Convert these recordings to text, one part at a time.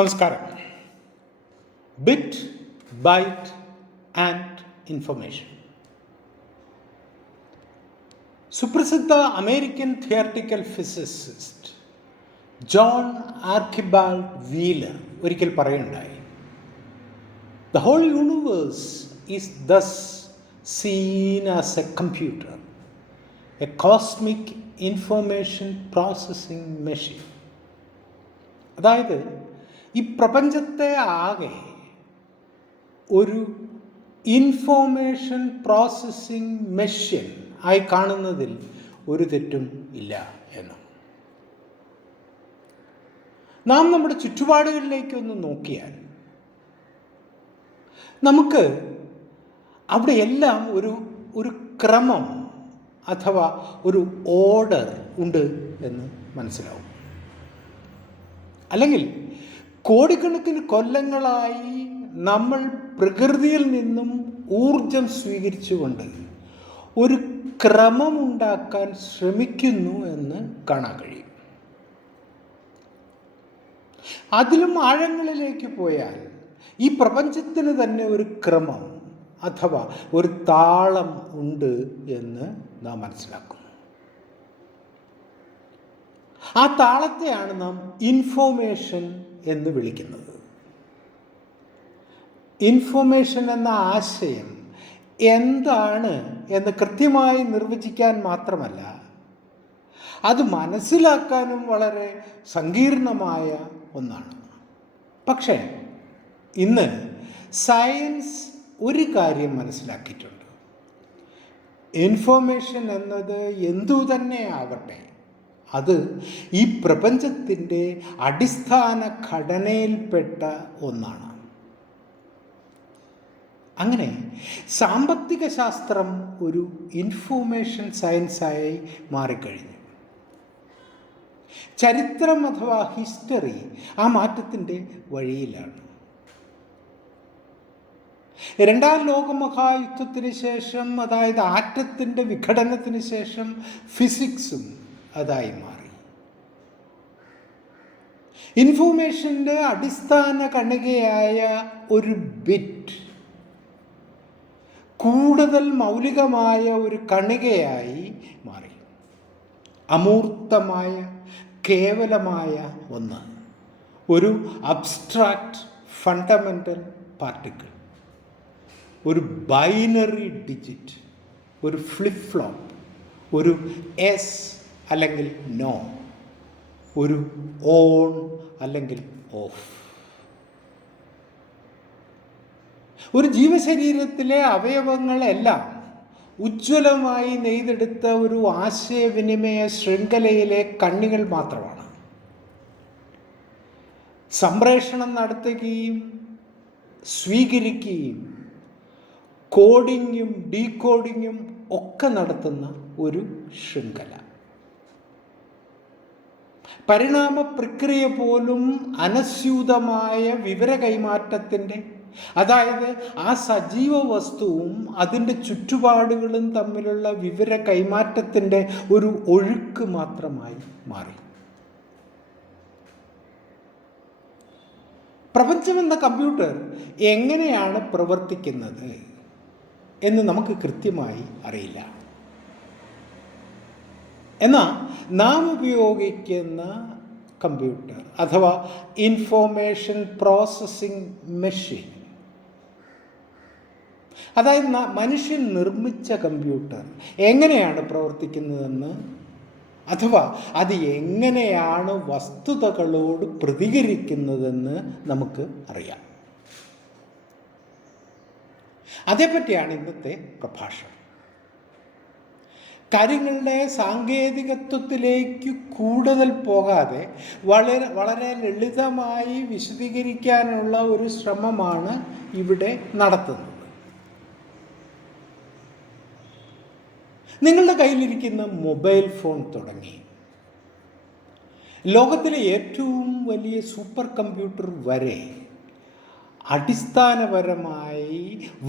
നമസ്കാരം. Bit, byte and information. സുപ്രസിദ്ധ American theoretical physicist John Archibald Wheeler ഒരിക്കൽ പറയുണ്ടായി, the whole universe is thus seen as a computer, a cosmic information processing machine. അതായത് ഈ പ്രപഞ്ചത്തെ ആകെ ഒരു ഇൻഫോർമേഷൻ പ്രോസസ്സിംഗ് മെഷീൻ ആയി കാണുന്നതിൽ ഒരു തെറ്റും ഇല്ല എന്ന്. നാം നമ്മുടെ ചുറ്റുപാടുകളിലേക്കൊന്ന് നോക്കിയാൽ നമുക്ക് അവിടെയെല്ലാം ഒരു ക്രമം അഥവാ ഒരു ഓർഡർ ഉണ്ട് എന്ന് മനസ്സിലാവും. അല്ലെങ്കിൽ കോടിക്കണക്കിന് കൊല്ലങ്ങളായി നമ്മൾ പ്രകൃതിയിൽ നിന്നും ഊർജം സ്വീകരിച്ചുകൊണ്ട് ഒരു ക്രമമുണ്ടാക്കാൻ ശ്രമിക്കുന്നു എന്ന് കാണാൻ കഴിയും. അതിലും ആഴങ്ങളിലേക്ക് പോയാൽ ഈ പ്രപഞ്ചത്തിന് തന്നെ ഒരു ക്രമം അഥവാ ഒരു താളം ഉണ്ട് എന്ന് നാം മനസ്സിലാക്കുന്നു. ആ താളത്തെയാണ് നാം ഇൻഫോർമേഷൻ എന്ന് വിളിക്കുന്നത്. ഇൻഫോർമേഷൻ എന്ന ആശയം എന്താണ് എന്ന് കൃത്യമായി നിർവചിക്കാൻ മാത്രമല്ല, അത് മനസ്സിലാക്കാനും വളരെ സങ്കീർണമായ ഒന്നാണ്. പക്ഷേ ഇന്ന് സയൻസ് ഒരു കാര്യം മനസ്സിലാക്കിയിട്ടുണ്ട്. ഇൻഫോർമേഷൻ എന്നത് എന്തു തന്നെ ആകട്ടെ, അത് ഈ പ്രപഞ്ചത്തിൻ്റെ അടിസ്ഥാന ഘടനയിൽപ്പെട്ട ഒന്നാണ്. അങ്ങനെ സാമ്പത്തിക ശാസ്ത്രം ഒരു ഇൻഫോർമേഷൻ സയൻസായി മാറിക്കഴിഞ്ഞു. ചരിത്രം അഥവാ ഹിസ്റ്ററി ആ മാറ്റത്തിൻ്റെ വഴിയിലാണ്. രണ്ടാം ലോകമഹായുദ്ധത്തിന് ശേഷം, അതായത് ആറ്റത്തിൻ്റെ വിഘടനത്തിന് ശേഷം, ഫിസിക്സും അതായി മാറി. ഇൻഫോർമേഷൻ്റെ അടിസ്ഥാന കണികയായ ഒരു ബിറ്റ് കൂടുതൽ മൗലികമായ ഒരു കണികയായി മാറി. അമൂർത്തമായ കേവലമായ ഒന്ന്, ഒരു അബ്സ്ട്രാക്റ്റ് ഫണ്ടമെൻ്റൽ പാർട്ടിക്കിൾ, ഒരു ബൈനറി ഡിജിറ്റ്, ഒരു ഫ്ലിപ്പ് ഫ്ലോപ്പ്, ഒരു എസ് അല്ലെങ്കിൽ നോ, ഒരു ഓൺ അല്ലെങ്കിൽ ഓഫ്. ഒരു ജീവശരീരത്തിലെ അവയവങ്ങളെല്ലാം ഉജ്ജ്വലമായി നെയ്തെടുത്ത ഒരു ആശയവിനിമയ ശൃംഖലയിലെ കണ്ണികൾ മാത്രമാണ്. സംപ്രേഷണം നടത്തുകയും സ്വീകരിക്കുകയും കോഡിങ്ങും ഡീകോഡിങ്ങും ഒക്കെ നടത്തുന്ന ഒരു ശൃംഖല. പരിണാമ പ്രക്രിയ പോലും അനസ്യൂതമായ വിവര കൈമാറ്റത്തിൻ്റെ, അതായത് ആ സജീവ വസ്തുവും അതിൻ്റെ ചുറ്റുപാടുകളും തമ്മിലുള്ള വിവര കൈമാറ്റത്തിൻ്റെ ഒരു ഒഴുക്ക് മാത്രമായി മാറി. പ്രപഞ്ചമെന്ന കമ്പ്യൂട്ടർ എങ്ങനെയാണ് പ്രവർത്തിക്കുന്നത് എന്ന് നമുക്ക് കൃത്യമായി അറിയില്ല. എന്നാൽ നാം ഉപയോഗിക്കുന്ന കമ്പ്യൂട്ടർ അഥവാ ഇൻഫോർമേഷൻ പ്രോസസ്സിംഗ് മെഷീൻ, അതായത് മനുഷ്യൻ നിർമ്മിച്ച കമ്പ്യൂട്ടർ എങ്ങനെയാണ് പ്രവർത്തിക്കുന്നതെന്ന്, അഥവാ അത് എങ്ങനെയാണ് വസ്തുതകളോട് പ്രതികരിക്കുന്നതെന്ന് നമുക്ക് അറിയാം. അതേപ്പറ്റിയാണ് ഇന്നത്തെ പ്രഭാഷണം. കാര്യങ്ങളുടെ സാങ്കേതികത്വത്തിലേക്ക് കൂടുതൽ പോകാതെ വളരെ ലളിതമായി വിശദീകരിക്കാനുള്ള ഒരു ശ്രമമാണ് ഇവിടെ നടത്തുന്നത്. നിങ്ങളുടെ കയ്യിലിരിക്കുന്ന മൊബൈൽ ഫോൺ തുടങ്ങി ലോകത്തിലെ ഏറ്റവും വലിയ സൂപ്പർ കമ്പ്യൂട്ടർ വരെ അടിസ്ഥാനപരമായി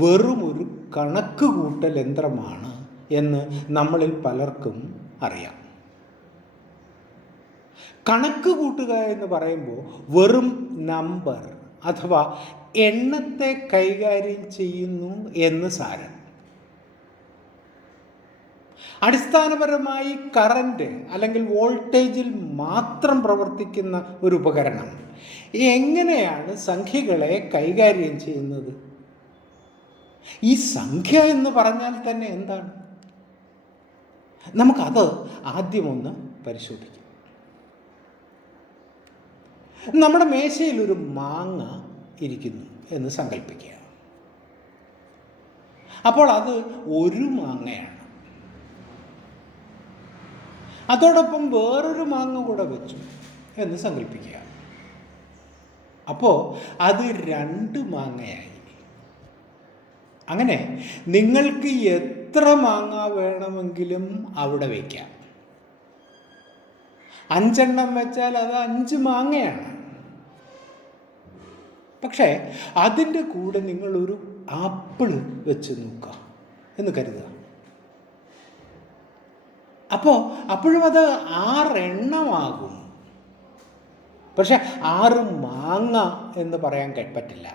വെറും ഒരു കണക്കുകൂട്ടൽ യന്ത്രമാണ് എന്ന് നമ്മളിൽ പലർക്കും അറിയാം. കണക്ക് കൂട്ടുക എന്ന് പറയുമ്പോൾ വെറും നമ്പർ അഥവാ എണ്ണത്തെ കൈകാര്യം ചെയ്യുന്നു എന്ന് സാരം. അടിസ്ഥാനപരമായി കറണ്ട് അല്ലെങ്കിൽ വോൾട്ടേജിൽ മാത്രം പ്രവർത്തിക്കുന്ന ഒരു ഉപകരണം എങ്ങനെയാണ് സംഖ്യകളെ കൈകാര്യം ചെയ്യുന്നത്? ഈ സംഖ്യ എന്ന് പറഞ്ഞാൽ തന്നെ എന്താണ്? നമുക്കത് ആദ്യമൊന്ന് പരിശോധിക്കാം. നമ്മുടെ മേശയിൽ ഒരു മാങ്ങ ഇരിക്കുന്നു എന്ന് സങ്കല്പിക്കുക. അപ്പോൾ അത് ഒരു മാങ്ങയാണ്. അതോടൊപ്പം വേറൊരു മാങ്ങ കൂടെ വെച്ചു എന്ന് സങ്കല്പിക്കുക. അപ്പോൾ അത് 2 മാങ്ങയായി. അങ്ങനെ നിങ്ങൾക്ക് എത്ര മാങ്ങ വേണമെങ്കിലും അവിടെ വയ്ക്കാം. 5 എണ്ണം വെച്ചാൽ അത് 5 മാങ്ങയാണ്. പക്ഷേ അതിൻ്റെ കൂടെ നിങ്ങളൊരു ആപ്പിൾ വെച്ച് നോക്കുക എന്ന് കരുതുക. അപ്പോൾ അപ്പോഴും അത് 6 എണ്ണമാകും. പക്ഷെ 6 മാങ്ങ എന്ന് പറയാൻ പറ്റില്ല.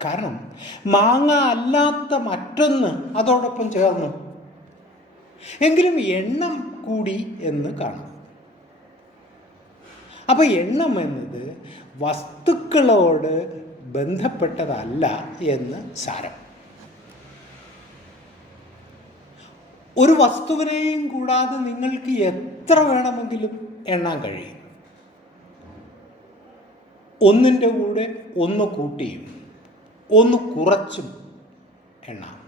കാരണം മാങ്ങ അല്ലാത്ത മറ്റൊന്ന് അതോടൊപ്പം ചേർന്നു. എങ്കിലും എണ്ണം കൂടി എന്ന് കാണാം. അപ്പോൾ എണ്ണം എന്നത് വസ്തുക്കളോട് ബന്ധപ്പെട്ടതല്ല എന്ന് സാരം. ഒരു വസ്തുവിനെയും കൂടാതെ നിങ്ങൾക്ക് എത്ര വേണമെങ്കിലും എണ്ണാൻ കഴിയും. ഒന്നിൻ്റെ കൂടെ ഒന്ന് കൂട്ടിയും ഒന്ന് കുറച്ചും എണ്ണാം.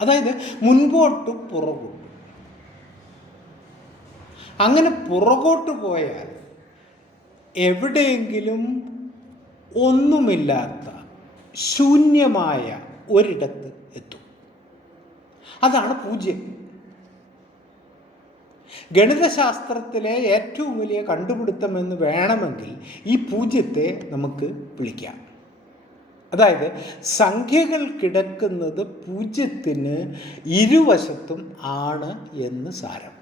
അതായത് മുൻപോട്ട് പുറകോട്ട്. അങ്ങനെ പുറകോട്ട് പോയാൽ എവിടെയെങ്കിലും ഒന്നുമില്ലാത്ത ശൂന്യമായ ഒരിടത്ത് എത്തും. അതാണ് 0. ഗണിതശാസ്ത്രത്തിലെ ഏറ്റവും വലിയ കണ്ടുപിടുത്തമെന്ന് വേണമെങ്കിൽ ഈ 0ത്തെ നമുക്ക് വിളിക്കാം. അതായത് സംഖ്യകൾ കിടക്കുന്നത് 0ന് ഇരുവശത്തും ആണ് എന്ന് സാരം.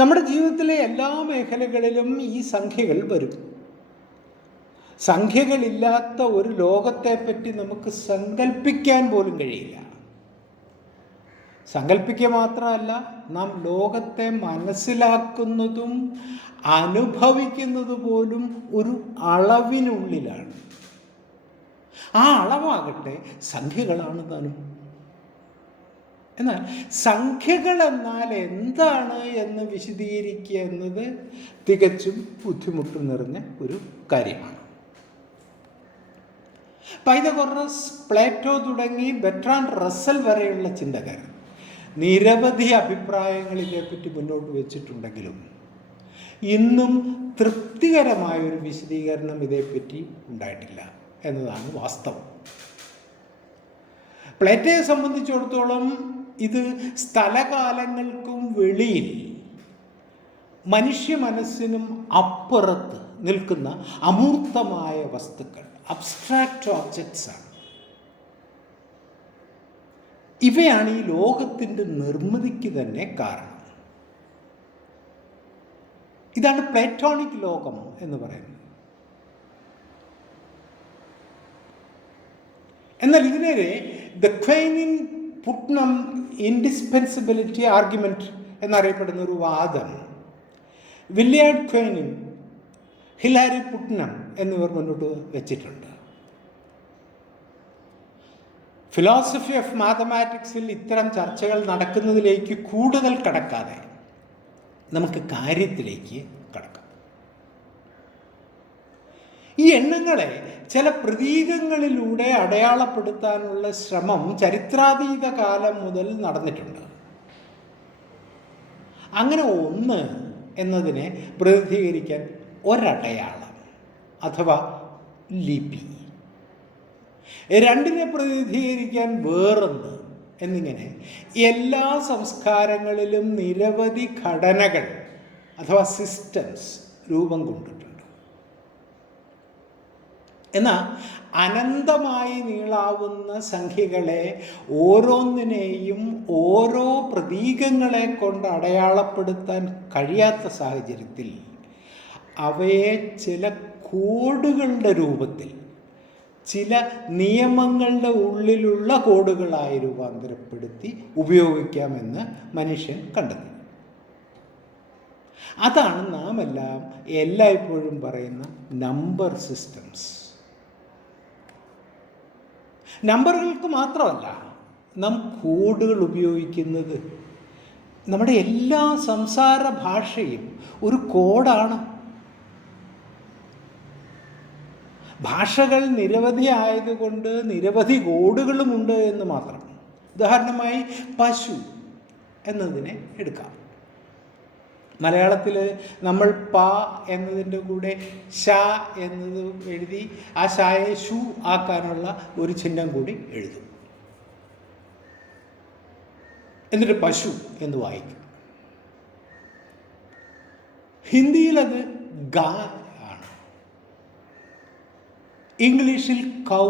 നമ്മുടെ ജീവിതത്തിലെ എല്ലാ മേഖലകളിലും ഈ സംഖ്യകൾ വരും. സംഖ്യകളില്ലാത്ത ഒരു ലോകത്തെപ്പറ്റി നമുക്ക് സങ്കല്പിക്കാൻ പോലും കഴിയില്ല. സങ്കല്പിക്കുക മാത്രമല്ല, നാം ലോകത്തെ മനസ്സിലാക്കുന്നതും അനുഭവിക്കുന്നത് പോലും ഒരു അളവിനുള്ളിലാണ്. ആ അളവാകട്ടെ സംഖ്യകളാണ് താനും. എന്നാൽ സംഖ്യകൾ എന്നാൽ എന്താണ് എന്ന് വിശദീകരിക്കുക എന്നത് തികച്ചും ബുദ്ധിമുട്ട് നിറഞ്ഞ ഒരു കാര്യമാണ്. പൈതഗോറസ്, പ്ലേറ്റോ തുടങ്ങി ബെർട്രാൻഡ് റസ്സൽ വരെയുള്ള ചിന്തകർ നിരവധി അഭിപ്രായങ്ങൾ ഇതേപ്പറ്റി മുന്നോട്ട് വെച്ചിട്ടുണ്ടെങ്കിലും ഇന്നും തൃപ്തികരമായൊരു വിശദീകരണം ഇതേപ്പറ്റി ഉണ്ടായിട്ടില്ല എന്നതാണ് വാസ്തവം. പ്ലേറ്റോയെ സംബന്ധിച്ചിടത്തോളം ഇത് സ്ഥലകാലങ്ങൾക്കും വെളിയിൽ മനുഷ്യ മനസ്സിനും അപ്പുറത്ത് നിൽക്കുന്ന അമൂർത്തമായ വസ്തുക്കൾ, അബ്സ്ട്രാക്റ്റ് ഓബ്ജക്ട്സ് ആണ്. ഇവയാണ് ഈ ലോകത്തിൻ്റെ നിർമ്മിതിക്ക് തന്നെ കാരണം. ഇതാണ് പ്ലേറ്റോണിക് ലോകം എന്ന് പറയുന്നത്. എന്നാൽ ഇതിനെ ദ ക്വൈനിൻ-പുട്നം ഇൻഡിസ്പെൻസിബിലിറ്റി ആർഗ്യുമെന്റ് എന്നറിയപ്പെടുന്ന ഒരു വാദം വില്യാർഡ് ക്വൈനിൻ, ഹിലാരി പുട്നം എന്നിവർ മുന്നോട്ട് വെച്ചിട്ടുണ്ട്. ഫിലോസഫി ഓഫ് മാത്തമാറ്റിക്സിൽ ഇത്തരം ചർച്ചകൾ നടക്കുന്നതിലേക്ക് കൂടുതൽ കടക്കാതെ നമുക്ക് കാര്യത്തിലേക്ക് കടക്കാം. ഈ എണ്ണങ്ങളെ ചില പ്രതീകങ്ങളിലൂടെ അടയാളപ്പെടുത്താനുള്ള ശ്രമം ചരിത്രാതീത കാലം മുതൽ നടന്നിട്ടുണ്ട്. അങ്ങനെ 1 എന്നതിനെ പ്രതിനിധീകരിക്കാൻ ഒരടയാളം അഥവാ ലിപി, 2നെ പ്രതിനിധീകരിക്കാൻ വേറൊന്ന് എന്നിങ്ങനെ എല്ലാ സംസ്കാരങ്ങളിലും നിരവധി ഘടനകൾ അഥവാ സിസ്റ്റംസ് രൂപം കൊണ്ടിട്ടുണ്ട്. എന്നാൽ അനന്തമായി നീളാവുന്ന സംഖ്യകളെ ഓരോന്നിനെയും ഓരോ പ്രതീകങ്ങളെ കൊണ്ട് അടയാളപ്പെടുത്താൻ കഴിയാത്ത സാഹചര്യത്തിൽ അവയെ ചില കോഡുകളുടെ രൂപത്തിൽ, ചില നിയമങ്ങളുടെ ഉള്ളിലുള്ള കോഡുകളായി രൂപാന്തരപ്പെടുത്തി ഉപയോഗിക്കാമെന്ന് മനുഷ്യൻ കണ്ടെത്തി. അതാണ് നാം എല്ലായ്പ്പോഴും പറയുന്ന നമ്പർ സിസ്റ്റംസ്. നമ്പറുകൾക്ക് മാത്രമല്ല നാം കോഡുകൾ ഉപയോഗിക്കുന്നത്. നമ്മുടെ എല്ലാ സംസാര ഭാഷയും ഒരു കോഡാണ്. ഭാഷകൾ നിരവധി ആയതുകൊണ്ട് നിരവധി കോഡുകളുമുണ്ട് എന്ന് മാത്രം. ഉദാഹരണമായി പശു എന്നതിനെ എടുക്കാം. മലയാളത്തിൽ നമ്മൾ പ എന്നതിൻ്റെ കൂടെ ശ എന്നത് എഴുതി ആ ശായെ ഷു ആക്കാനുള്ള ഒരു ചിഹ്നം കൂടി എഴുതും. എന്നിട്ട് പശു എന്ന് വായിക്കും. ഹിന്ദിയിലത് ഗായ് ആണ്, ഇംഗ്ലീഷിൽ കൗ,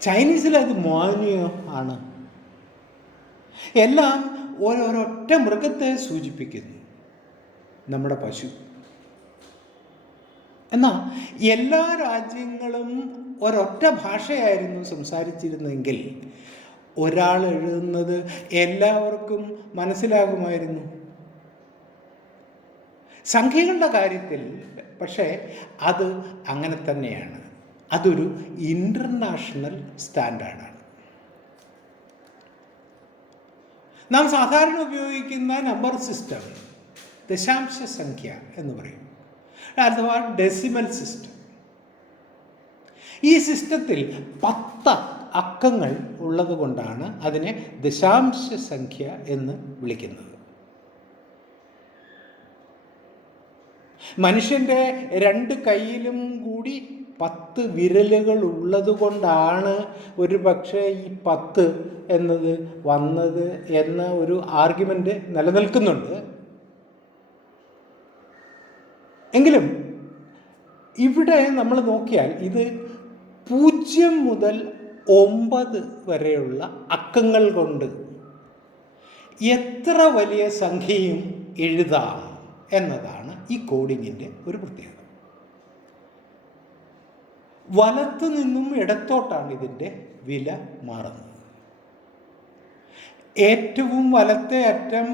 ചൈനീസിലത് മോനിയോ ആണ്. എല്ലാം ഓരോരൊറ്റ മൃഗത്തെ സൂചിപ്പിക്കുന്നു, നമ്മുടെ പശു. എന്നാൽ എല്ലാ രാജ്യങ്ങളും ഒരൊറ്റ ഭാഷയായിരുന്നു സംസാരിച്ചിരുന്നെങ്കിൽ ഒരാൾ എഴുതുന്നത് എല്ലാവർക്കും മനസ്സിലാകുമായിരുന്നു. സംഖ്യകളുടെ കാര്യത്തിൽ പക്ഷേ അത് അങ്ങനെ തന്നെയാണ്. അതൊരു ഇൻ്റർനാഷണൽ സ്റ്റാൻഡേർഡാണ്. നാം സാധാരണ ഉപയോഗിക്കുന്ന നമ്പർ സിസ്റ്റം ദശാംശ സംഖ്യ എന്ന് പറയും, അഥവാ ഡെസിമൽ സിസ്റ്റം. ഈ സിസ്റ്റത്തിൽ 10 അക്കങ്ങൾ ഉള്ളത് കൊണ്ടാണ് അതിനെ ദശാംശ സംഖ്യ എന്ന് വിളിക്കുന്നത്. മനുഷ്യൻ്റെ 2 കൈയിലും കൂടി 10 വിരലുകൾ ഉള്ളത് കൊണ്ടാണ് ഒരു പക്ഷേ ഈ 10 എന്നത് വന്നത് എന്ന ഒരു ആർഗ്യുമെൻ്റ് നിലനിൽക്കുന്നുണ്ട്. എങ്കിലും ഇവിടെ നമ്മൾ നോക്കിയാൽ ഇത് 0 മുതൽ 9 വരെയുള്ള അക്കങ്ങൾ കൊണ്ട് എത്ര വലിയ സംഖ്യയും എഴുതാം എന്നതാണ് ഈ കോഡിങ്ങിൻ്റെ ഒരു പ്രത്യേകത. വലത്തു നിന്നും ഇടത്തോട്ടാണ് ഇതിൻ്റെ വില മാറുന്നത്. ഏറ്റവും വലത്തെ അറ്റം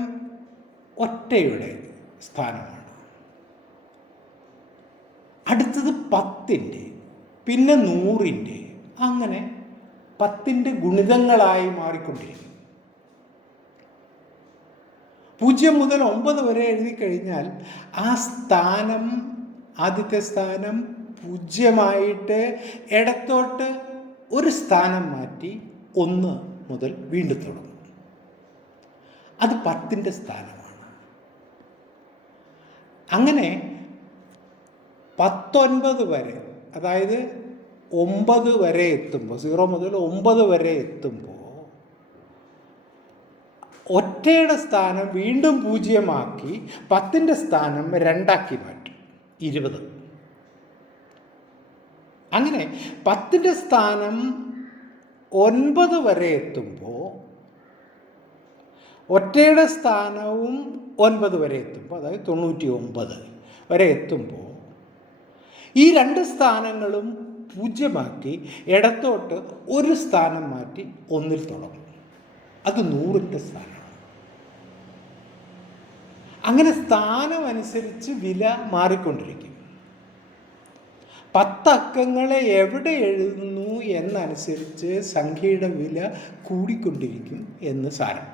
ഒറ്റയുടെ സ്ഥാനമാണ്. അടുത്തത് 10ൻ്റെ, പിന്നെ 100ൻ്റെ, അങ്ങനെ 10ൻ്റെ ഗുണിതങ്ങളായി മാറിക്കൊണ്ടിരിക്കും. 0 മുതൽ 9 വരെ എഴുതി കഴിഞ്ഞാൽ ആ സ്ഥാനം, ആദ്യത്തെ സ്ഥാനം 0 ഇടത്തോട്ട് ഒരു സ്ഥാനം മാറ്റി 1 മുതൽ വീണ്ടും തുടങ്ങും. അത് 10ൻ്റെ സ്ഥാനമാണ്. അങ്ങനെ 19 വരെ, അതായത് 9 വരെ എത്തുമ്പോൾ, 0 മുതൽ 9 വരെ എത്തുമ്പോൾ ഒറ്റയുടെ സ്ഥാനം വീണ്ടും 0 ആക്കി 10ൻ്റെ സ്ഥാനം 2 ആക്കി മാറ്റും, 20. അങ്ങനെ 10ൻ്റെ സ്ഥാനം 9 വരെ എത്തുമ്പോൾ ഒറ്റയുടെ സ്ഥാനവും 9 വരെ എത്തുമ്പോൾ, അതായത് 99 വരെ എത്തുമ്പോൾ ഈ 2 സ്ഥാനങ്ങളും 0 ആക്കി ഇടത്തോട്ട് ഒരു സ്ഥാനം മാറ്റി 1ൽ തുടങ്ങും. അത് 100ൻ്റെ സ്ഥാനമാണ്. അങ്ങനെ സ്ഥാനം അനുസരിച്ച് വില മാറിക്കൊണ്ടിരിക്കും. 10 അക്കങ്ങളെ എവിടെ എഴുതുന്നു എന്നനുസരിച്ച് സംഖ്യയുടെ വില കൂടിക്കൊണ്ടിരിക്കും എന്ന് സാരം.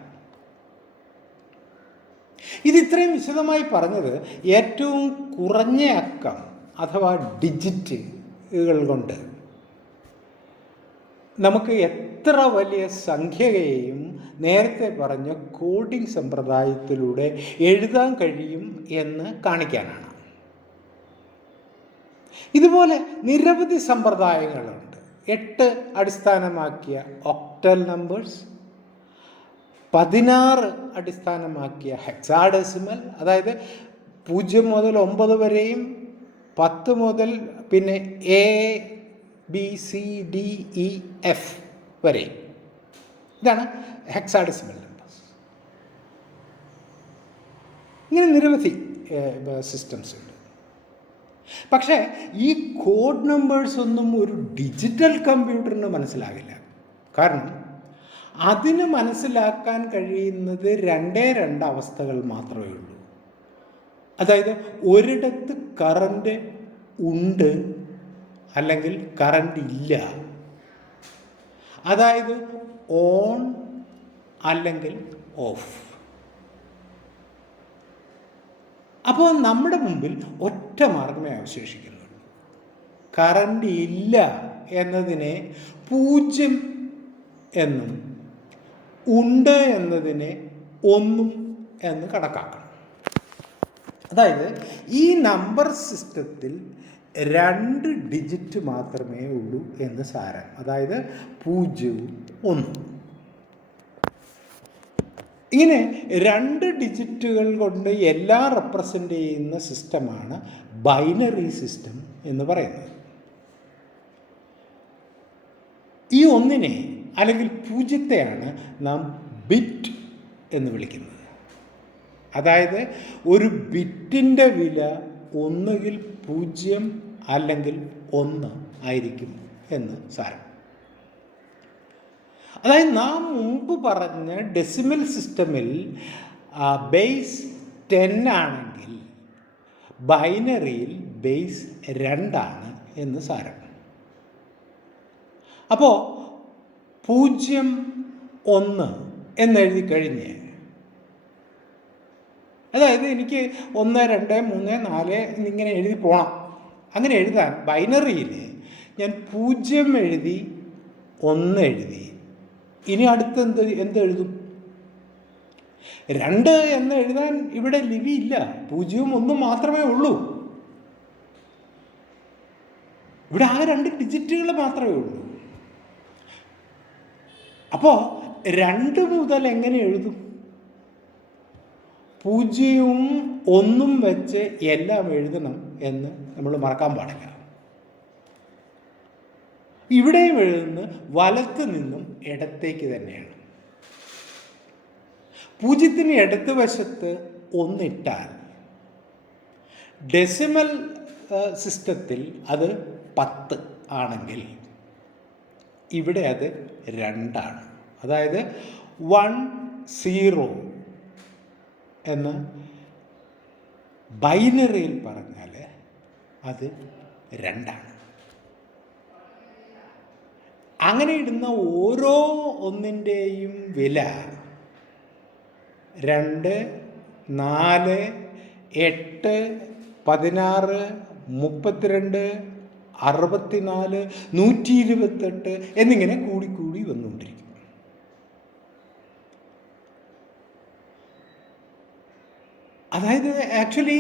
ഇതിത്രയും വിശദമായി പറഞ്ഞത് ഏറ്റവും കുറഞ്ഞ അക്കം അഥവാ ഡിജിറ്റുകൾ കൊണ്ട് നമുക്ക് എത്ര വലിയ സംഖ്യയെയും നേരത്തെ പറഞ്ഞ കോഡിംഗ് സമ്പ്രദായത്തിലൂടെ എഴുതാൻ കഴിയും എന്ന് കാണിക്കാനാണ്. ഇതുപോലെ നിരവധി സമ്പ്രദായങ്ങളുണ്ട്. 8 അടിസ്ഥാനമാക്കിയ ഒക്ടൽ നമ്പേഴ്സ്, 16 അടിസ്ഥാനമാക്കിയ ഹെക്സാഡെസിമൽ, അതായത് 0 മുതൽ 9 വരെയും 10 മുതൽ പിന്നെ A B C D E F വരെ. ഇതാണ് ഹെക്സാഡെസിമൽ നമ്പേഴ്സ്. ഇങ്ങനെ നിരവധി സിസ്റ്റംസ് ഉണ്ട്. പക്ഷേ ഈ കോഡ് നമ്പേഴ്സ് ഒന്നും ഒരു ഡിജിറ്റൽ കമ്പ്യൂട്ടറിന് മനസ്സിലാകില്ല. കാരണം അതിന് മനസ്സിലാക്കാൻ കഴിയുന്നത് രണ്ട് അവസ്ഥകൾ മാത്രമേ ഉള്ളൂ. അതായത് ഒരിടത്ത് കറണ്ട് ഉണ്ട് അല്ലെങ്കിൽ കറണ്ട് ഇല്ല. അതായത് ഓൺ അല്ലെങ്കിൽ ഓഫ്. അപ്പോൾ നമ്മുടെ മുമ്പിൽ ഒറ്റ മാർഗമേ അവശേഷിക്കുന്നുള്ളൂ. കറണ്ട് ഇല്ല എന്നതിനെ 0 എന്നും ഉണ്ട് എന്നതിനെ 1 എന്ന് കണക്കാക്കണം. അതായത് ഈ നമ്പർ സിസ്റ്റത്തിൽ 2 ഡിജിറ്റ് മാത്രമേ ഉള്ളൂ എന്ന് സാരം. അതായത് 0 1. ഇങ്ങനെ 2 ഡിജിറ്റുകൾ കൊണ്ട് എല്ലാം റെപ്രസെൻ്റ് ചെയ്യുന്ന സിസ്റ്റമാണ് ബൈനറി സിസ്റ്റം എന്ന് പറയുന്നത്. ഈ 1-നെ അല്ലെങ്കിൽ 0-ത്തെയാണ് നാം ബിറ്റ് എന്ന് വിളിക്കുന്നത്. അതായത് ഒരു ബിറ്റിൻ്റെ വില ഒന്നുകിൽ 0 അല്ലെങ്കിൽ 1 ആയിരിക്കും എന്ന് സാരം. അതായത് നാം മുമ്പ് പറഞ്ഞ ഡെസിമൽ സിസ്റ്റമിൽ ബേസ് 10 ആണെങ്കിൽ ബൈനറിയിൽ ബേസ് 2 ആണ് എന്ന് സാരം. അപ്പോൾ 0 1 എന്നെഴുതി കഴിഞ്ഞ്, അതായത് എനിക്ക് 1 2 3 4 എന്നിങ്ങനെ എഴുതി പോകണം. അങ്ങനെ എഴുതാൻ ബൈനറിയിൽ ഞാൻ 0 എഴുതി 1 എഴുതി. ഇനി അടുത്ത് എന്തെഴുതും? 2 എന്ന് എഴുതാൻ ഇവിടെ ലിപിയില്ല. 0 1 മാത്രമേ ഉള്ളൂ. ഇവിടെ ആ 2 ഡിജിറ്റുകൾ മാത്രമേ ഉള്ളൂ. അപ്പോൾ 2 മുതൽ എങ്ങനെ എഴുതും? 0 1 വെച്ച് എല്ലാം എഴുതണം എന്ന് നമ്മൾ മറക്കാൻ പാടില്ല. ഇവിടെയും എഴുതുന്നത് വലത്ത് നിന്നും ഇടത്തേക്ക് തന്നെയാണ്. 0-ന് ഇടത്ത് വശത്ത് 1 ഇട്ടാൽ ഡെസിമൽ സിസ്റ്റത്തിൽ അത് 10 ആണെങ്കിൽ ഇവിടെ അത് 2 ആണ്. അതായത് 1 0 എന്ന് ബൈനറിയിൽ പറഞ്ഞാൽ അത് 2 ആണ്. അങ്ങനെ ഇടുന്ന ഓരോ 1-ൻ്റെയും വില 2 4 8 16 32 64 128 എന്നിങ്ങനെ കൂടിക്കൂടി വന്നുകൊണ്ടിരിക്കും. അതായത് ആക്ച്വലി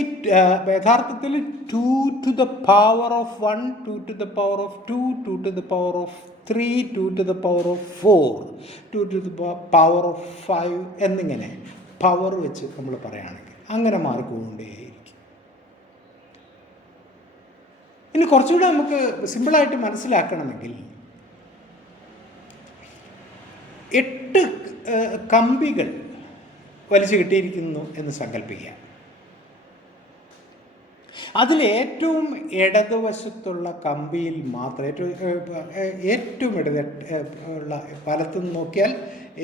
യഥാർത്ഥത്തിൽ 2 to the power of 1, 2 to the power of 2, 2 to the power of 3, 2 to the power of 4, 2 to the power of 5 എന്നിങ്ങനെ പവർ വെച്ച് നമ്മൾ പറയുകയാണെങ്കിൽ അങ്ങനെ മാറിക്കൊണ്ടേയിരിക്കും. ഇനി കുറച്ചുകൂടെ നമുക്ക് സിമ്പിളായിട്ട് മനസ്സിലാക്കണമെങ്കിൽ 8 കമ്പികൾ വലിച്ചു കിട്ടിയിരിക്കുന്നു എന്ന് സങ്കല്പിക്കുക. അതിലേറ്റവും ഇടതുവശത്തുള്ള കമ്പിയിൽ മാത്രം ഏറ്റവും ഉള്ള വലത്തുനിന്ന് നോക്കിയാൽ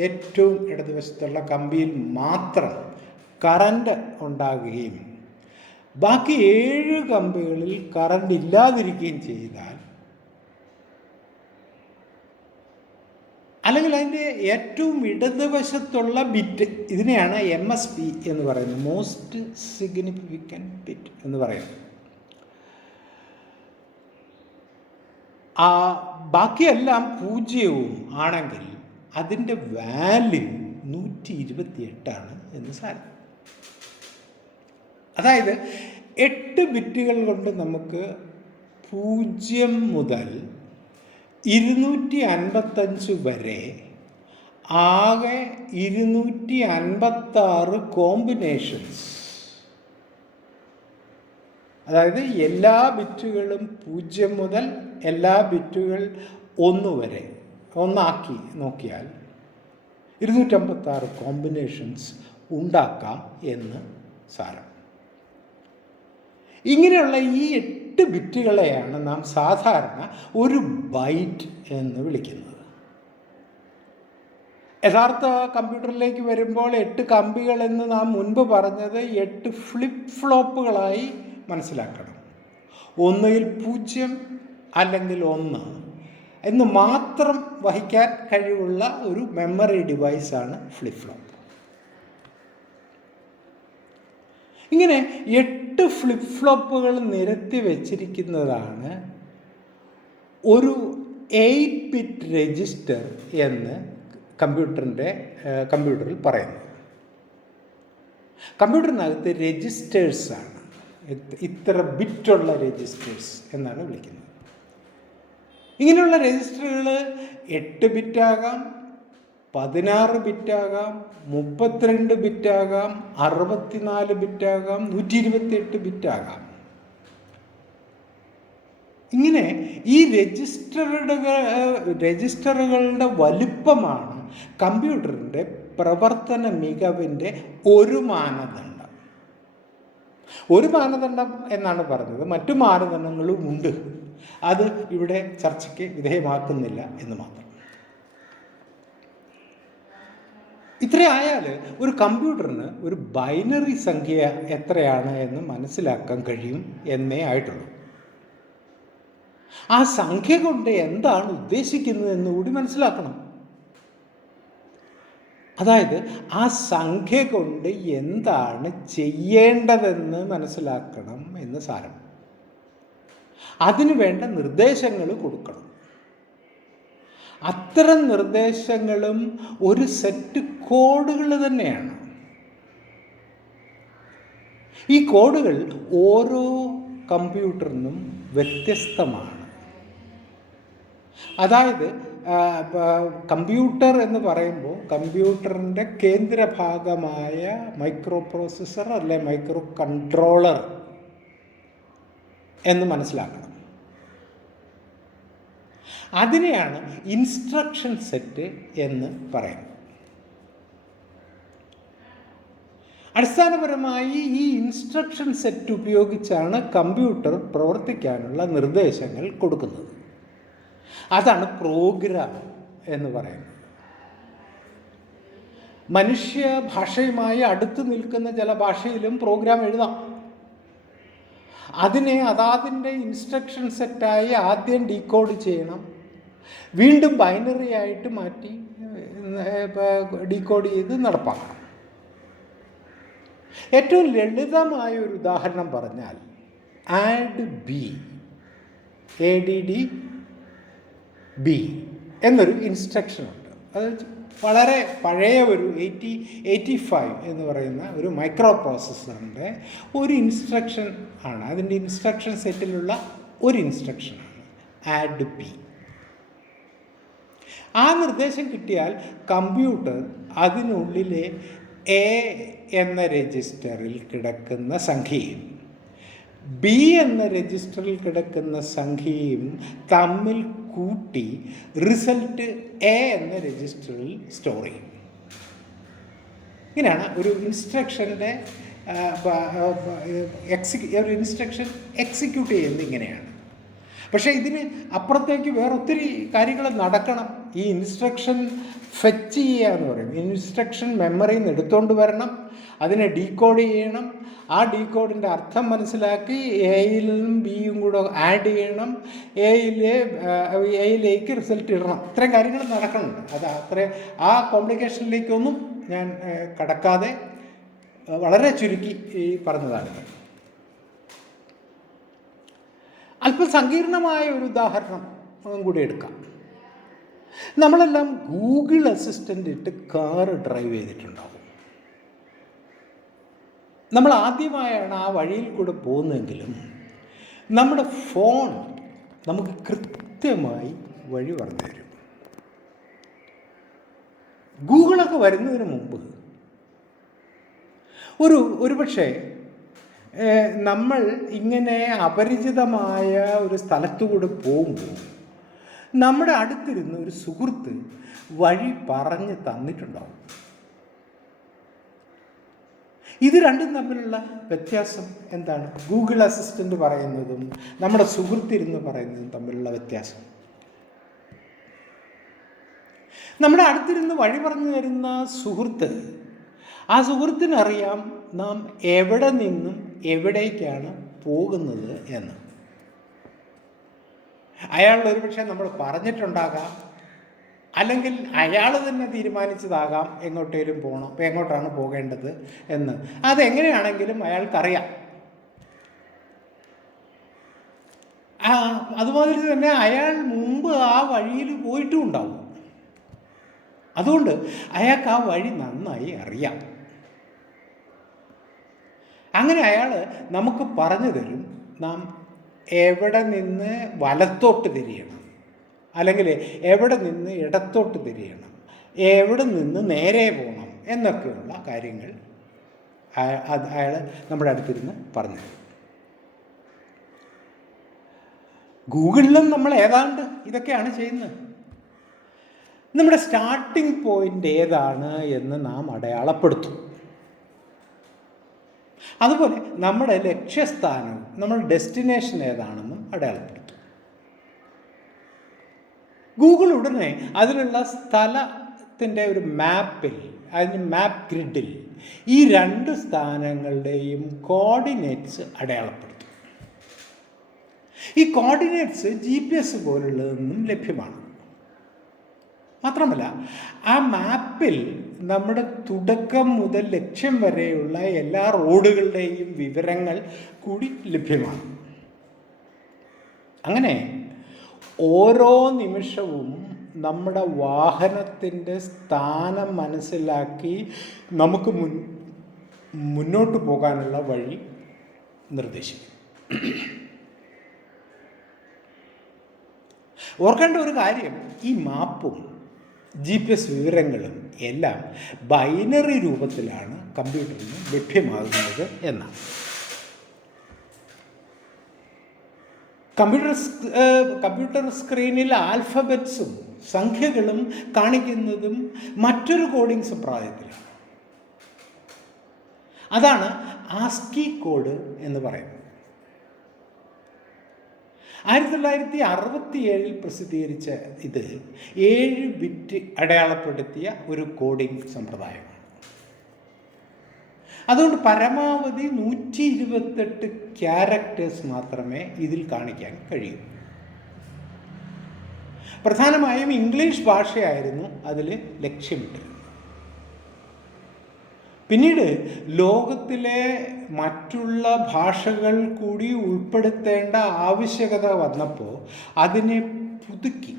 ഏറ്റവും ഇടതുവശത്തുള്ള കമ്പിയിൽ മാത്രം കറണ്ട് ഉണ്ടാകുകയും ബാക്കി 7 കമ്പികളിൽ കറണ്ട് ഇല്ലാതിരിക്കുകയും ചെയ്താൽ, അല്ലെങ്കിൽ അതിൻ്റെ ഏറ്റവും ഇടതുവശത്തുള്ള ബിറ്റ്, ഇതിനെയാണ് MSB എന്ന് പറയുന്നത്, മോസ്റ്റ് സിഗ്നിഫിക്കൻറ്റ് ബിറ്റ് എന്ന് പറയുന്നത്. ബാക്കിയെല്ലാം 0 ആണെങ്കിൽ അതിൻ്റെ വാല്യൂ 128 ആണ് എന്ന് സാരം. അതായത് 8 ബിറ്റുകൾ കൊണ്ട് നമുക്ക് 0 മുതൽ 255 വരെ ആകെ 256 കോമ്പിനേഷൻസ്, അതായത് എല്ലാ ബിറ്റുകളും 0 മുതൽ എല്ലാ ബിറ്റുകൾ 1 വരെ ഒന്നാക്കി നോക്കിയാൽ 256 കോമ്പിനേഷൻസ് ഉണ്ടാക്കാം എന്ന് സാരം. ഇങ്ങനെയുള്ള ഈ 8 ബിറ്റുകളെയാണ് നാം സാധാരണ ഒരു ബൈറ്റ് എന്ന് വിളിക്കുന്നത്. യഥാർത്ഥ കമ്പ്യൂട്ടറിലേക്ക് വരുമ്പോൾ 8 കമ്പികൾ എന്ന് നാം മുൻപ് പറഞ്ഞത് 8 ഫ്ലിപ്പ് ഫ്ലോപ്പുകളായി മനസ്സിലാക്കണം. ഒന്നുകിൽ 0 അല്ലെങ്കിൽ 1 എന്ന് മാത്രം വഹിക്കാൻ കഴിവുള്ള ഒരു മെമ്മറി ഡിവൈസാണ് ഫ്ലിപ്പ് ഫ്ലോപ്പ്. ഇങ്ങനെ 8 ഫ്ലിപ്പ് ഫ്ലോപ്പുകൾ നിരത്തി വച്ചിരിക്കുന്നതാണ് ഒരു 8 ബിറ്റ് രജിസ്റ്റർ എന്ന് കമ്പ്യൂട്ടറിൽ പറയുന്നത്. കമ്പ്യൂട്ടറിനകത്ത് രജിസ്റ്റേഴ്സാണ്, ഇത്ര ബിറ്റുള്ള രജിസ്റ്റേഴ്സ് എന്നാണ് വിളിക്കുന്നത്. ഇങ്ങനെയുള്ള രജിസ്റ്ററുകൾ 8 ബിറ്റാകാം, 16 ബിറ്റാകാം, 32 ബിറ്റാകാം, 64 ബിറ്റാകാം, 128 ബിറ്റാകാം. ഇങ്ങനെ ഈ രജിസ്റ്ററുകളുടെ വലിപ്പമാണ് കമ്പ്യൂട്ടറിൻ്റെ പ്രവർത്തന മികവിൻ്റെ ഒരു മാനദണ്ഡം. ഒരു മാനദണ്ഡം എന്നാണ് പറഞ്ഞത്, മറ്റു മാനദണ്ഡങ്ങളും ഉണ്ട്. അത് ഇവിടെ ചർച്ചയ്ക്ക് വിധേയമാക്കുന്നില്ല എന്ന് മാത്രം. ഇത്രയായാൽ ഒരു കമ്പ്യൂട്ടറിന് ഒരു ബൈനറി സംഖ്യ എത്രയാണ് എന്ന് മനസ്സിലാക്കാൻ കഴിയും എന്നേ ആയിട്ടുള്ളൂ. ആ സംഖ്യ കൊണ്ട് എന്താണ് ഉദ്ദേശിക്കുന്നത് എന്ന് കൂടി മനസ്സിലാക്കണം. അതായത് ആ സംഖ്യ കൊണ്ട് എന്താണ് ചെയ്യേണ്ടതെന്ന് മനസ്സിലാക്കണം എന്ന് സാരം. അതിനു വേണ്ട നിർദ്ദേശങ്ങൾ കൊടുക്കണം. അത്തരം നിർദ്ദേശങ്ങളും ഒരു സെറ്റ് കോഡുകൾ തന്നെയാണ്. ഈ കോഡുകൾ ഓരോ കമ്പ്യൂട്ടറിനും വ്യത്യസ്തമാണ്. അതായത് കമ്പ്യൂട്ടർ എന്ന് പറയുമ്പോൾ കമ്പ്യൂട്ടറിൻ്റെ കേന്ദ്രഭാഗമായ മൈക്രോ പ്രോസസ്സർ അല്ലെ മൈക്രോ കൺട്രോളർ എന്ന് മനസ്സിലാക്കണം. അതിനെയാണ് ഇൻസ്ട്രക്ഷൻ സെറ്റ് എന്ന് പറയുന്നത്. അടിസ്ഥാനപരമായി ഈ ഇൻസ്ട്രക്ഷൻ സെറ്റ് ഉപയോഗിച്ചാണ് കമ്പ്യൂട്ടർ പ്രവർത്തിക്കാനുള്ള നിർദ്ദേശങ്ങൾ കൊടുക്കുന്നത്. അതാണ് പ്രോഗ്രാം എന്ന് പറയുന്നത്. മനുഷ്യ ഭാഷയുമായി അടുത്ത് നിൽക്കുന്ന ചില ഭാഷയിലും പ്രോഗ്രാം എഴുതാം. അതിനെ അതാതിൻ്റെ ഇൻസ്ട്രക്ഷൻ സെറ്റായി ആദ്യം ഡീകോഡ് ചെയ്യണം, വീണ്ടും ബൈനറി ആയിട്ട് മാറ്റി ഡീകോഡ് ചെയ്ത് നടപ്പാക്കണം. ഏറ്റവും ലളിതമായ ഒരു ഉദാഹരണം പറഞ്ഞാൽ ആഡ് ബി, ADD B എന്നൊരു ഇൻസ്ട്രക്ഷനുണ്ട്. അത് വളരെ പഴയ ഒരു 8085 എന്ന് പറയുന്ന ഒരു മൈക്രോ പ്രോസസ്സറിൻ്റെ ഒരു ഇൻസ്ട്രക്ഷൻ ആണ്. അതിൻ്റെ ഇൻസ്ട്രക്ഷൻ സെറ്റിലുള്ള ഒരു ഇൻസ്ട്രക്ഷനാണ് ആഡ് ബി. ആ നിർദ്ദേശം കിട്ടിയാൽ കമ്പ്യൂട്ടർ അതിനുള്ളിലെ A എന്ന രജിസ്റ്ററിൽ കിടക്കുന്ന സംഖ്യയും B എന്ന രജിസ്റ്ററിൽ കിടക്കുന്ന സംഖ്യയും തമ്മിൽ കൂട്ടി റിസൾട്ട് A എന്ന രജിസ്റ്ററിൽ സ്റ്റോർ ചെയ്യും. ഇങ്ങനെയാണ് ഒരു ഇൻസ്ട്രക്ഷൻ്റെ ഒരു ഇൻസ്ട്രക്ഷൻ എക്സിക്യൂട്ട് ചെയ്യുന്നത് ഇങ്ങനെയാണ്. പക്ഷേ ഇതിന് അപ്പുറത്തേക്ക് വേറെ ഒത്തിരി കാര്യങ്ങൾ നടക്കണം. ഈ ഇൻസ്ട്രക്ഷൻ ഫെച്ച് ചെയ്യുക എന്ന് പറയും. ഇൻസ്ട്രക്ഷൻ മെമ്മറിയിൽ നിന്ന് എടുത്തുകൊണ്ട് വരണം, അതിനെ ഡീകോഡ് ചെയ്യണം, ആ ഡീകോഡിൻ്റെ അർത്ഥം മനസ്സിലാക്കി എയിലും ബിയും കൂടെ ആഡ് ചെയ്യണം, എയിലേക്ക് റിസൾട്ട് ഇടണം. ഇത്രയും കാര്യങ്ങൾ നടക്കുന്നുണ്ട്. അത് ആ കോംപ്ലിക്കേഷനിലേക്കൊന്നും ഞാൻ കടക്കാതെ വളരെ ചുരുക്കി പറഞ്ഞതാണിത്. അല്പം സങ്കീർണമായ ഒരു ഉദാഹരണം കൂടി എടുക്കാം. നമ്മളെല്ലാം ഗൂഗിൾ അസിസ്റ്റൻ്റ് ഇട്ട് കാർ ഡ്രൈവ് ചെയ്തിട്ടുണ്ടാവും. നമ്മൾ ആദ്യമായാണ് ആ വഴിയിൽ കൂടെ പോകുന്നതെങ്കിലും നമ്മുടെ ഫോൺ നമുക്ക് കൃത്യമായി വഴി പറഞ്ഞു തരും. ഗൂഗിളൊക്കെ വരുന്നതിന് മുമ്പ് ഒരുപക്ഷെ നമ്മൾ ഇങ്ങനെ അപരിചിതമായ ഒരു സ്ഥലത്തുകൂടെ പോകുമ്പോൾ നമ്മുടെ അടുത്തിരുന്ന് ഒരു സുഹൃത്ത് വഴി പറഞ്ഞ് തന്നിട്ടുണ്ടാവും. ഇത് രണ്ടും തമ്മിലുള്ള വ്യത്യാസം എന്താണ്? ഗൂഗിൾ അസിസ്റ്റൻ്റ് പറയുന്നതും നമ്മുടെ സുഹൃത്തിരുന്ന് പറയുന്നതും തമ്മിലുള്ള വ്യത്യാസം. നമ്മുടെ അടുത്തിരുന്ന് വഴി പറഞ്ഞു തരുന്ന സുഹൃത്ത്, ആ സുഹൃത്തിനറിയാം നാം എവിടെ നിന്നും എവിടേക്കാണ് പോകുന്നത് എന്ന്. അയാൾ ഒരുപക്ഷെ നമ്മൾ പറഞ്ഞിട്ടുണ്ടാകാം, അല്ലെങ്കിൽ അയാൾ തന്നെ തീരുമാനിച്ചതാകാം എങ്ങോട്ടേലും പോകണം, എങ്ങോട്ടാണ് പോകേണ്ടത് എന്ന്. അതെങ്ങനെയാണെങ്കിലും അയാൾക്കറിയാം. അതുമാതിരി തന്നെ അയാൾ മുമ്പ് ആ വഴിയിൽ പോയിട്ടും ഉണ്ടാവും. അതുകൊണ്ട് അയാൾക്ക് ആ വഴി നന്നായി അറിയാം. അങ്ങനെ അയാൾ നമുക്ക് പറഞ്ഞു തരും നാം എവിടെ നിന്ന് വലത്തോട്ട് തിരിയണം, അല്ലെങ്കിൽ എവിടെ നിന്ന് ഇടത്തോട്ട് തിരിയണം, എവിടെ നിന്ന് നേരെ പോകണം എന്നൊക്കെയുള്ള കാര്യങ്ങൾ അയാൾ നമ്മുടെ അടുത്തിരുന്ന് പറഞ്ഞു തരും. ഗൂഗിളിലും നമ്മൾ ഏതാണ്ട് ഇതൊക്കെയാണ് ചെയ്യുന്നത്. നമ്മുടെ സ്റ്റാർട്ടിംഗ് പോയിൻ്റ് ഏതാണ് എന്ന് നാം അടയാളപ്പെടുത്തും. അതുപോലെ നമ്മുടെ ലക്ഷ്യസ്ഥാനവും നമ്മുടെ ഡെസ്റ്റിനേഷൻ ഏതാണെന്നും അടയാളപ്പെടുത്തും. ഗൂഗിൾ ഉടനെ അതിലുള്ള സ്ഥലത്തിൻ്റെ ഒരു മാപ്പിൽ, അതിന് മാപ്പ് ഗ്രിഡിൽ ഈ രണ്ട് സ്ഥാനങ്ങളുടെയും കോർഡിനേറ്റ്സ് അടയാളപ്പെടുത്തും. ഈ കോർഡിനേറ്റ്സ് GPS പോലുള്ളതൊന്നും ലഭ്യമാണ്. മാത്രമല്ല, ആ മാപ്പിൽ നമ്മുടെ തുടക്കം മുതൽ ലക്ഷ്യം വരെയുള്ള എല്ലാ റോഡുകളുടെയും വിവരങ്ങൾ കൂടി ലഭ്യമാണ്. അങ്ങനെ ഓരോ നിമിഷവും നമ്മുടെ വാഹനത്തിൻ്റെ സ്ഥാനം മനസ്സിലാക്കി നമുക്ക് മുന്നോട്ട് പോകാനുള്ള വഴി നിർദ്ദേശിക്കും. ഓർക്കേണ്ട ഒരു കാര്യം, ഈ മാപ്പും GPS വിവരങ്ങളും എല്ലാം ബൈനറി രൂപത്തിലാണ് കമ്പ്യൂട്ടറിന് ലഭ്യമാകുന്നത് എന്നാണ്. കമ്പ്യൂട്ടർ സ്ക്രീനിൽ ആൽഫബറ്റ്സും സംഖ്യകളും കാണിക്കുന്നതും മറ്റൊരു കോഡിംഗ് സമ്പ്രദായത്തിലാണ്. അതാണ് ആസ്കി കോഡ് എന്ന് പറയുന്നത്. 1967 പ്രസിദ്ധീകരിച്ച ഇത് 7 ബിറ്റ് അടയാളപ്പെടുത്തിയ ഒരു കോഡിംഗ് സമ്പ്രദായമാണ്. അതുകൊണ്ട് പരമാവധി 128 ക്യാരക്ടേഴ്സ് മാത്രമേ ഇതിൽ കാണിക്കാൻ കഴിയൂ. പ്രധാനമായും ഇംഗ്ലീഷ് ഭാഷയായിരുന്നു അതിൽ ലക്ഷ്യമിട്ടത്. പിന്നീട് ലോകത്തിലെ മറ്റുള്ള ഭാഷകൾ കൂടി ഉൾപ്പെടുത്തേണ്ട ആവശ്യകത വന്നപ്പോൾ അതിനെ പുതുക്കി.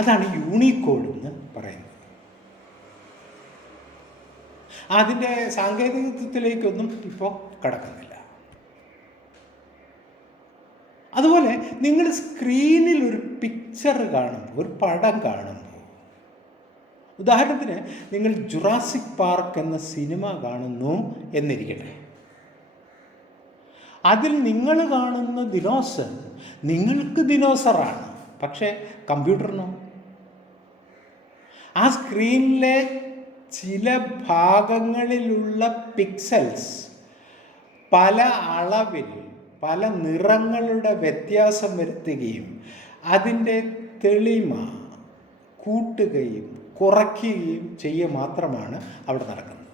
അതാണ് യൂണിക്കോഡ് എന്ന് പറയുന്നത്. അതിൻ്റെ സാങ്കേതികത്വത്തിലേക്കൊന്നും ഇപ്പോൾ കടക്കുന്നില്ല. അതുപോലെ നിങ്ങൾ സ്ക്രീനിൽ ഒരു പിക്ചർ കാണുമ്പോൾ, ഒരു പടം കാണുമ്പോൾ, ഉദാഹരണത്തിന് നിങ്ങൾ ജുറാസിക് പാർക്ക് എന്ന സിനിമ കാണുന്നു എന്നിരിക്കട്ടെ. അതിൽ നിങ്ങൾ കാണുന്ന ദിനോസർ നിങ്ങൾക്ക് ദിനോസറാണ്, പക്ഷേ കമ്പ്യൂട്ടറിനോ? ആ സ്ക്രീനിലെ ചില ഭാഗങ്ങളിലുള്ള പിക്സൽസ് പല അളവിൽ പല നിറങ്ങളുടെ വ്യത്യാസം വരുത്തുകയും അതിൻ്റെ തെളിമ കൂട്ടുകയും കുറയ്ക്കുകയും ചെയ്യുക മാത്രമാണ് അവിടെ നടക്കുന്നത്.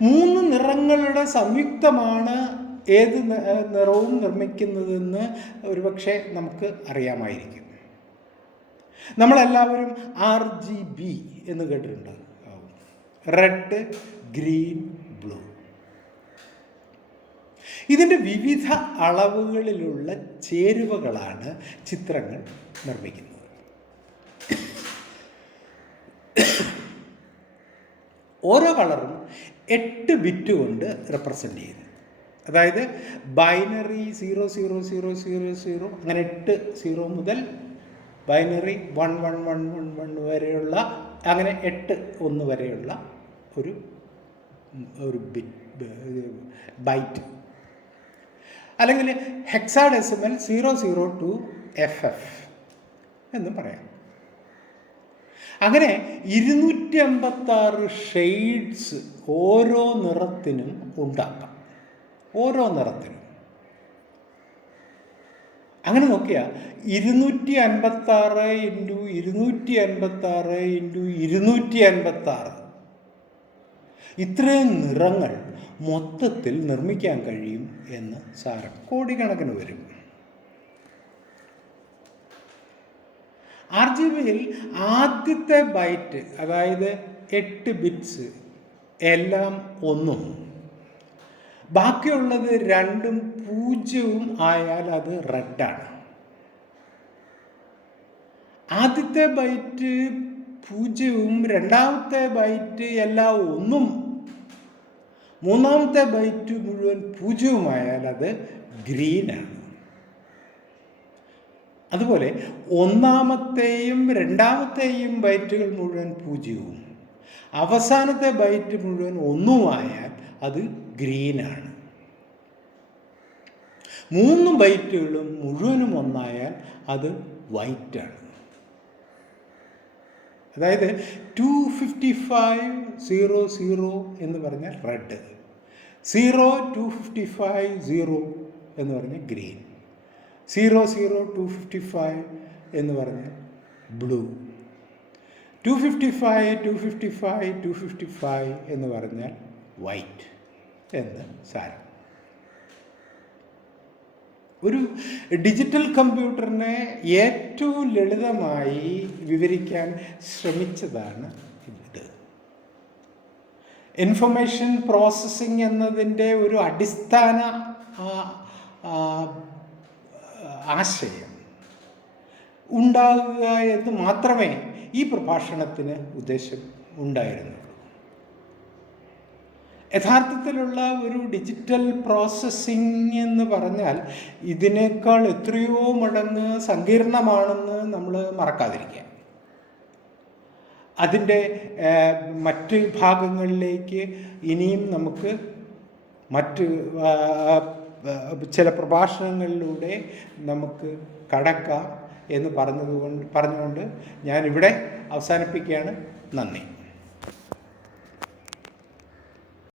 3 നിറങ്ങളുടെ സംയുക്തമാണ് ഏത് നിറവും നിർമ്മിക്കുന്നതെന്ന് ഒരുപക്ഷെ നമുക്ക് അറിയാമായിരിക്കും. നമ്മളെല്ലാവരും RGB എന്ന് കേട്ടിട്ടുണ്ട്. Red, green, blue. ഇതിൻ്റെ വിവിധ അളവുകളിലുള്ള ചേരുവകളാണ് ചിത്രങ്ങൾ നിർമ്മിക്കുന്നത്. ഓരോ കളറും 8 ബിറ്റ് കൊണ്ട് റെപ്രസെൻ്റ് ചെയ്യുന്നു. അതായത് ബൈനറി 000000 അങ്ങനെ 8 0 മുതൽ ബൈനറി 1111 വരെയുള്ള, അങ്ങനെ 8 1 വരെയുള്ള ഒരു ഒരു ബൈറ്റ്, അല്ലെങ്കിൽ ഹെക്സാഡെസിമൽ 002FF എന്നും പറയാം. അങ്ങനെ 256 ഷെയ്ഡ്സ് ഓരോ നിറത്തിനും ഉണ്ടാക്കാം, ഓരോ നിറത്തിനും. അങ്ങനെ നോക്കിയാൽ 256 ഇൻറ്റു 256 ഇൻറ്റു 256 ഇത്രയും നിറങ്ങൾ മൊത്തത്തിൽ നിർമ്മിക്കാൻ കഴിയും എന്ന് സാരം. കോടിക്കണക്കിന് വരും. RGBയിൽ ആദ്യത്തെ ബൈറ്റ്, അതായത് 8 ബിറ്റ്സ് എല്ലാം 1ഉം ബാക്കിയുള്ളത് 2ഉം 0ഉം ആയാൽ അത് റെഡാണ്. ആദ്യത്തെ ബൈറ്റ് 0ഉം രണ്ടാമത്തെ ബൈറ്റ് എല്ലാം 1ഉം മൂന്നാമത്തെ ബൈറ്റ് മുഴുവൻ 0ഉമായാൽ അത് ഗ്രീനാണ്. അതുപോലെ ഒന്നാമത്തെയും രണ്ടാമത്തെയും ബൈറ്റുകൾ മുഴുവൻ 0ഉം അവസാനത്തെ ബൈറ്റ് മുഴുവൻ 1ഉമായാൽ അത് ഗ്രീനാണ്. 3 ബൈറ്റുകളും മുഴുവനും 1ആയാൽ അത് വൈറ്റാണ്. അതായത് 25500 എന്ന് പറഞ്ഞാൽ റെഡ്, 255 എന്ന് പറഞ്ഞാൽ ഗ്രീൻ, 255 എന്ന് പറഞ്ഞാൽ ബ്ലൂ, 255 എന്ന് പറഞ്ഞാൽ വൈറ്റ് എന്ന് സാരം. ഒരു ഡിജിറ്റൽ കമ്പ്യൂട്ടറിനെ ഏറ്റവും ലളിതമായി വിവരിക്കാൻ ശ്രമിച്ചതാണ് ഇത്. ഇൻഫർമേഷൻ പ്രോസസ്സിംഗ് എന്നതിൻ്റെ ഒരു അടിസ്ഥാന ആശയം ഉണ്ടാകുക എന്ന് മാത്രമേ ഈ പ്രഭാഷണത്തിന് ഉദ്ദേശം ഉണ്ടായിരുന്നുള്ളൂ. യഥാർത്ഥത്തിലുള്ള ഒരു ഡിജിറ്റൽ പ്രോസസ്സിംഗ് എന്ന് പറഞ്ഞാൽ ഇതിനേക്കാൾ എത്രയോ മടങ്ങ് സങ്കീർണമാണെന്ന് നമ്മൾ മറക്കാതിരിക്കുക. അതിൻ്റെ മറ്റ് ഭാഗങ്ങളിലേക്ക് ഇനിയും നമുക്ക് മറ്റ് ചില പ്രഭാഷണങ്ങളിലൂടെ നമുക്ക് കടക്കാം എന്ന് പറഞ്ഞുകൊണ്ട് ഞാനിവിടെ അവസാനിപ്പിക്കുകയാണ്. നന്ദി.